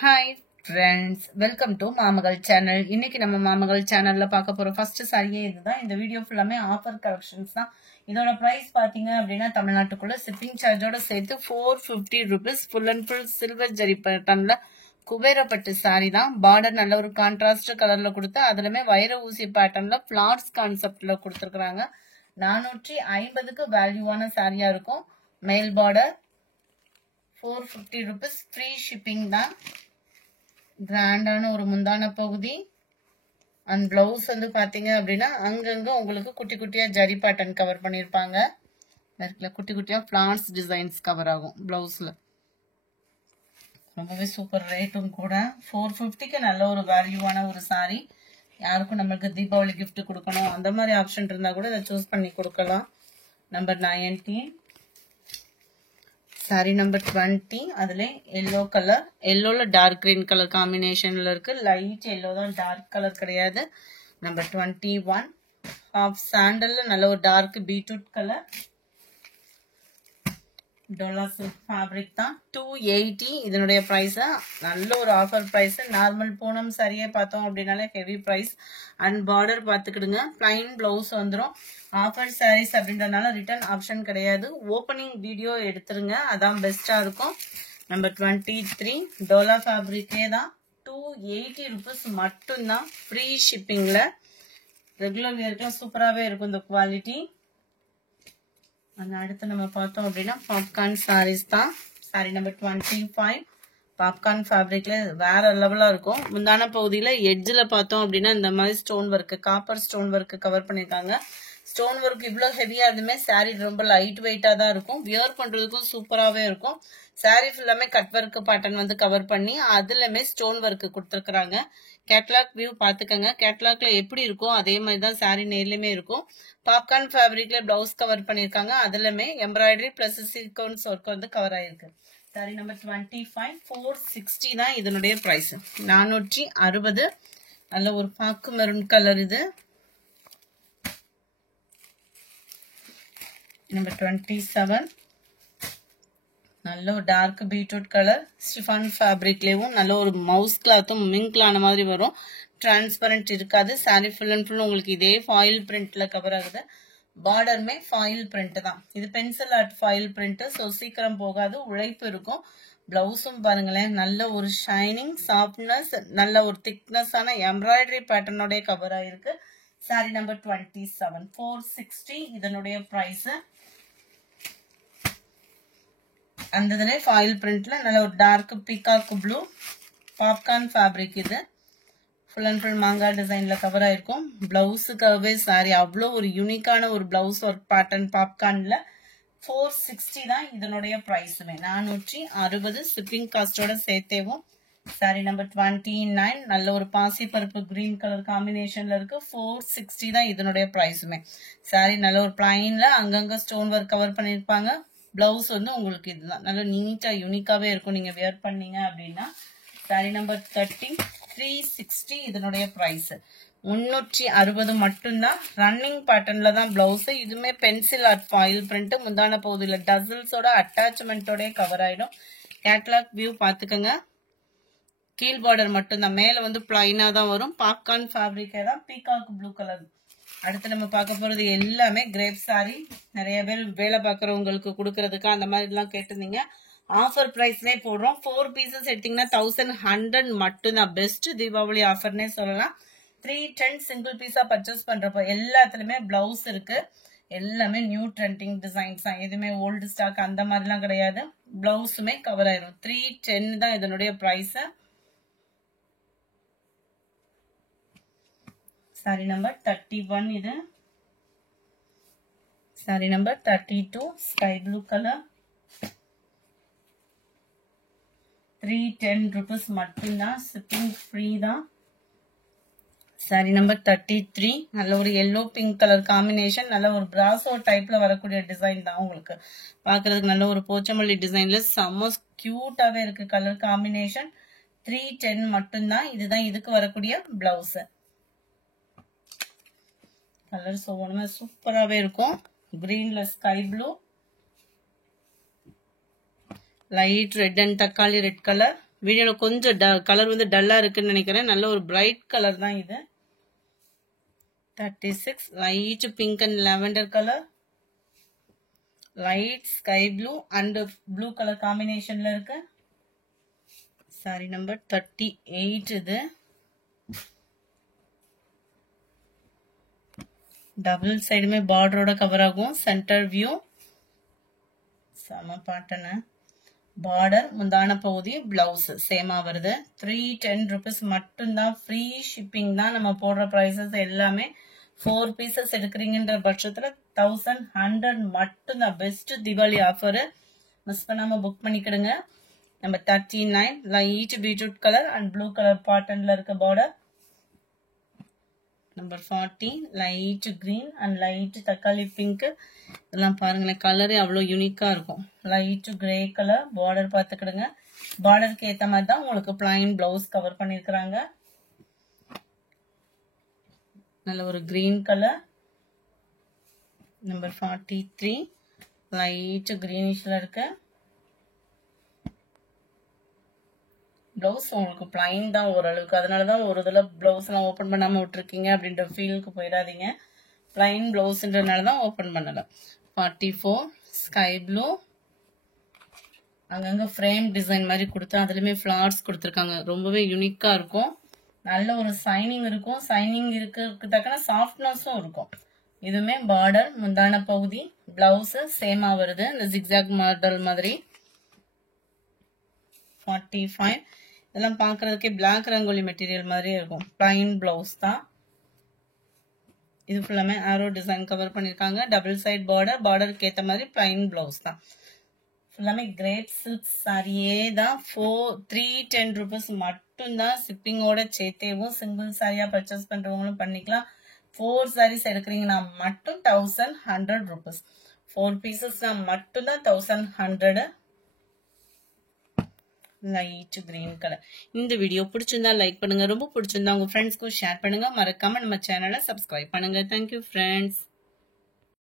Hi friends, welcome to Mamagal channel. இன்னைக்கு நம்ம மாமகள் சேனல்ல பார்க்க போற ஃபர்ஸ்ட் சாரியே இதுதான். இந்த வீடியோ ஃபுல்லாமே ஆஃபர் கலெக்ஷன்ஸ் தான். இதோட பிரைஸ் பாத்தீங்க அப்படின்னா தமிழ்நாட்டுக்குள்ள ஷிப்பிங் சார்ஜோட சேர்த்து 450 rupees. Full and full silver zari பேட்டர்ன்ல குபேரப்பட்டு சாரி தான். பார்டர் நல்ல ஒரு கான்ட்ராஸ்ட் கலர்ல கொடுத்து அதுலமே வைர ஊசி பேட்டர்ன்ல பிளாட்ஸ் கான்செப்ட்ல கொடுத்துருக்காங்க. 450க்கு வேல்யூவான சாரியா இருக்கும். மேல் பார்டர் 450 rupees. ஃப்ரீ ஷிப்பிங் தான். கிராண்டான ஒரு முந்தான பகுதி அண்ட் பிளவுஸ் வந்து பாத்தீங்க அப்படின்னா அங்கங்க உங்களுக்கு குட்டி குட்டியா ஜரி பேட்டர்ன் கவர் பண்ணிருப்பாங்க. குட்டி குட்டியா பிளான்ஸ் டிசைன்ஸ் கவர் ஆகும் பிளவுஸ்ல. ரொம்பவே சூப்பர் ரேட்டும் கூட. 450க்கு நல்ல ஒரு வேல்யூவான ஒரு சாரி. யாருக்கும் நம்மளுக்கு தீபாவளி கிஃப்ட் கொடுக்கணும் அந்த மாதிரி ஆப்ஷன் இருந்தா கூட இதை சூஸ் பண்ணி கொடுக்கலாம். Number 19 sari number 20. அதுல எல்லோ கலர், எல்லோல டார்க் கிரீன் கலர் காம்பினேஷன்ல இருக்கு. லைட் எல்லோ தான், டார்க் கலர் கிடையாது. நம்பர் 21 ஹாஃப் சாண்டல்ல நல்ல ஒரு dark beetroot colour. Dola silk fabric தான். 280 இதனுடைய பிரைஸ். நல்ல ஒரு ஆஃபர் பிரைஸ். நார்மல் பூனம் சரியே பார்த்தோம் அப்படின்னாலே ஹெவி பிரைஸ். அண்ட் பார்டர் பார்த்துக்கிடுங்க, பிளைன் பிளவுஸ் வந்துடும். ஆஃபர் சாரீஸ் அப்படின்றதுனால ரிட்டர்ன் ஆப்ஷன் கிடையாது. ஓப்பனிங் வீடியோ எடுத்துருங்க, அதான் பெஸ்டா இருக்கும். நம்பர் 23 டோலா ஃபேப்ரிக்கே தான். 280 rupees மட்டும்தான். ஃப்ரீ ஷிப்பிங்ல. ரெகுலர் வியர்க்கு சூப்பராகவே இருக்கும் இந்த குவாலிட்டி. அடுத்து நம்ம பார்த்தோம் அப்படின்னா பாப்கார்ன் சாரீஸ் தான். சாரி நம்பர் 25 பாப்கார்ன் ஃபேப்ரிக்ல வேற லெவலா இருக்கும். முந்தான பகுதியில எட்ஜ்ல பார்த்தோம் அப்படின்னா இந்த மாதிரி stone work, copper stone work cover பண்ணிருக்காங்க. ஸ்டோன் ஒர்க் இவ்வளவு ஹெவியா இருந்துமே சாரி ரொம்ப லைட் வெயிட்டா தான் இருக்கும். வியர் பண்றதுக்கும் சூப்பராகவே இருக்கும். சாரி ஃபுல்லாமே கட் ஒர்க் பேட்டர்ன் வந்து கவர் பண்ணி அதுலமே ஸ்டோன் ஒர்க் கொடுத்துருக்காங்க. கேட்லாக் வியூ பாத்துக்கங்க. கேட்லாக்ல எப்படி இருக்கும் அதே மாதிரி தான் சாரி நேர்லயுமே இருக்கும். பாப்கார்ன் ஃபேப்ரிக்ல பிளவுஸ் கவர் பண்ணிருக்காங்க. அதுலமே எம்ப்ராய்டரி பிளஸ் சீக்வன்ஸ் ஒர்க் வந்து கவர் ஆயிருக்கு. சாரி நம்பர் 25 460 தான் இதனுடைய பிரைஸ். 460. நல்ல ஒரு பாக்கு மெரூன் கலர் இது. நம்பர் 27 நல்ல ஒரு டார்க் பீட்ரூட் கலர். ஸ்டிஃபான் ஃபேப்ரிக்லேயும் நல்ல ஒரு மவுஸ் கிளாத்தும் மிங்க்லான மாதிரி வரும். டிரான்ஸ்பரண்ட் இருக்காது. சாரி ஃபுல் அண்ட் ஃபுல் உங்களுக்கு இதே ஃபாயில் பிரிண்ட்ல கவர் ஆகுது. பார்டருமே ஃபாயில் பிரிண்ட் தான். இது pencil art foil print. So சீக்கிரம் போகாது, உழைப்பு இருக்கும். பிளவுஸும் பாருங்களேன், நல்ல ஒரு ஷைனிங் சாஃப்ட்னஸ், நல்ல ஒரு திக்னஸான எம்ப்ராய்டரி பேட்டர்னோட கவர் ஆயிருக்கு. சாரி நம்பர் 27 460 இதனுடைய பிரைஸ். அந்த இதுல ஃபாயில் பிரிண்ட்ல நல்ல ஒரு dark peacock blue popcorn fabric இது. ஃபுல் அண்ட் ஃபுல் மாங்கா டிசைன்ல கவர் ஆயிருக்கும். பிளவுஸுக்காகவே சாரி அவ்வளோ ஒரு யூனிக்கான ஒரு பிளவுஸ் ஒர்க் பேட்டர்ன் பாப்கார்ன்ல. 460 தான் இதனுடைய பிரைஸுமே. 460 ஷிப்பிங் காஸ்டோட சேர்த்தேவும். சாரி நம்பர் 29 நல்ல ஒரு பாசி பருப்பு கிரீன் கலர் காம்பினேஷன்ல இருக்கு. 460 தான் இதனுடைய பிரைஸுமே. சாரி நல்ல ஒரு பிளைன்ல அங்கங்க ஸ்டோன் ஒர்க் கவர் பண்ணிருப்பாங்க. பிளவுஸ் வந்து உங்களுக்கு இதுதான் நல்ல நீட்டா யூனிக்காவே இருக்கும் நீங்க வியர் பண்ணீங்க அப்படின்னா. சாரி நம்பர் 30 360 இதனுடைய பிரைஸ். 360 மட்டும்தான். ரன்னிங் பேட்டர்ன்ல தான் பிளவுஸ். இதுமே பென்சில் ஆர்ட் ஃபாயில் பிரிண்ட். முந்தான பகுதியில டசல்ஸோட அட்டாச்மெண்டோட கவர் ஆயிடும். கேட்லாக் வியூ பாத்துக்கோங்க. கீழ் பார்டர் மட்டும்தான், மேல வந்து பிளைனா தான் வரும். பாப்கார்ன் ஃபேப்ரிக்கே தான். Peacock blue colour. அடுத்து நம்ம பார்க்க போறது எல்லாமே கிரேப் சாரி. நிறைய பேர் வேலை பார்க்கறவங்களுக்கு கொடுக்கறதுக்கு அந்த மாதிரி எல்லாம் கேட்டிருந்தீங்க. ஆஃபர் பிரைஸ்லேயே போடுறோம். 4 பீசஸ் எடுத்தீங்கன்னா 1100 மட்டும்தான். பெஸ்ட் தீபாவளி ஆஃபர்னே சொல்லலாம். 310 சிங்கிள் பீஸா பர்ச்சேஸ் பண்றப்போ எல்லாத்துலயுமே பிளவுஸ் இருக்கு. எல்லாமே நியூ ட்ரெண்டிங் டிசைன்ஸ் தான். எதுவுமே ஓல்டு ஸ்டாக் அந்த மாதிரிலாம் கிடையாது. பிளவுஸுமே கவர் ஆயிரும். 310 தான் இதனுடைய பிரைஸ். சாரி நம்பர் 31 இது. Sorry number 32 sky blue colour. 310 rupees மட்டும்தான். ஷிப்பிங் ஃப்ரீ தான். சாரி நம்பர் 33 நல்ல ஒரு எல்லோ பிங்க் கலர் காம்பினேஷன். நல்ல ஒரு பிராசோ டைப்ல வரக்கூடிய டிசைன் தான். உங்களுக்கு பாக்குறதுக்கு நல்ல ஒரு போச்சமல்லி டிசைன்ல செம்ம கியூட்டாவே இருக்கு கலர் காம்பினேஷன். 310 மட்டும்தான். இதுதான் இதுக்கு வரக்கூடிய பிளவுஸ். கலர்ஸ் ஒவ்வொன்றுமே சூப்பராகவே இருக்கும். கிரீன்ல sky blue, light red and தக்காளி red color, வீடியோல கொஞ்சம் கலர் வந்து டல்லா இருக்குன்னு நினைக்கிறேன். நல்ல ஒரு பிரைட் கலர் தான் இது. 36 light pink and lavender colour, light sky blue and blue colour காம்பினேஷன்ல இருக்கு. சாரி நம்பர் 38 இது. டபுள் சைடுமே பார்டரோட கவர் ஆகும். சென்டர் வியூ செம பேட்டர்னு. பார்டர், முந்தான பகுதி, பிளவுஸ் சேமா வருது. 310 rupees மட்டும்தான். ஃப்ரீ ஷிப்பிங் தான். நம்ம போடுற ப்ரைஸஸ் எல்லாமே 4 pieces எடுக்கிறீங்கன்ற பட்சத்தில் 1100 மட்டும்தான். Best Deepavali offer. மிஸ் பண்ணாம புக் பண்ணிக்கிடுங்க. நம்ம 39 light beetroot colour and blue colour பாட்டன்ல இருக்க border. Number 40 light green and light தக்காளி பிங்க். இதெல்லாம் பாருங்களேன், கலரே அவ்வளோ யூனிக்கா இருக்கும். லைட் கிரே கலர் பார்டர் பார்த்துக்கிடுங்க. பார்டருக்கு ஏற்ற மாதிரி தான் உங்களுக்கு பிளைன் பிளவுஸ் கவர் பண்ணிருக்கிறாங்க. நல்ல ஒரு கிரீன் கலர். நம்பர் 43 லைட் கிரீனிஷ்ல இருக்கு. பிளவுஸ் உங்களுக்கு பிளைன் தான் ஓரளவுக்கு. அதனாலதான் ஒரு இதுல பிளவுஸ் எல்லாம் ஓபன் பண்ணாம விட்டுருக்கீங்க அப்படின்ற ஃபீலுக்கு போயிடாதீங்க. பிளைன் பிளவுஸ்ன்றதுனாலதான் ஓபன் பண்ணல. 44 ஸ்கை ப்ளூ. அங்கங்க ஃப்ரேம் டிசைன் மாதிரி கொடுத்து அதுலயுமே ஃபிளார்ஸ் கொடுத்துருக்காங்க. ரொம்பவே யூனிக்கா இருக்கும். நல்ல ஒரு சைனிங் இருக்கும். சைனிங் இருக்கிறதுக்கு தக்கன சாஃப்ட்னஸும் இருக்கும். இதுவுமே பார்டர், முந்தான பகுதி, பிளவுஸ் சேமா வருது. இந்த ஜிக்ஸாக் மாடல் மாதிரி. 45 இதெல்லாம் பாக்குறதுக்கே பிளாக் ரங்கோலி மெட்டீரியல் மாதிரியே இருக்கும். பிளைன் பிளவுஸ் தான். இது ஃபுல்லாமே ஆரோ டிசைன் கவர் பண்ணிருக்காங்க. டபுள் சைட் பார்டர், பார்டருக்கு ஏற்ற மாதிரி பிளைன் பிளவுஸ் தான். ஃபுல்லாமே கிரேப் சில்க் சாரியே தான். 310 rupees மட்டும்தான். ஷிப்பிங்கோட சேர்த்தேவும் சிங்கிள் சாரியா பர்ச்சேஸ் பண்றவங்களும் பண்ணிக்கலாம். 4 sarees எடுக்கிறீங்கன்னா மட்டும் 1100 rupees. 4 pieces மட்டும்தான் 1100. Light green colour. இந்த வீடியோ பிடிச்சிருந்தா லைக் பண்ணுங்க. ரொம்ப பிடிச்சிருந்தா உங்க ஃப்ரெண்ட்ஸ்க்கும் ஷேர் பண்ணுங்க. மறக்காம நம்ம சேனலை சப்ஸ்கிரைப் பண்ணுங்க. Thank you friends.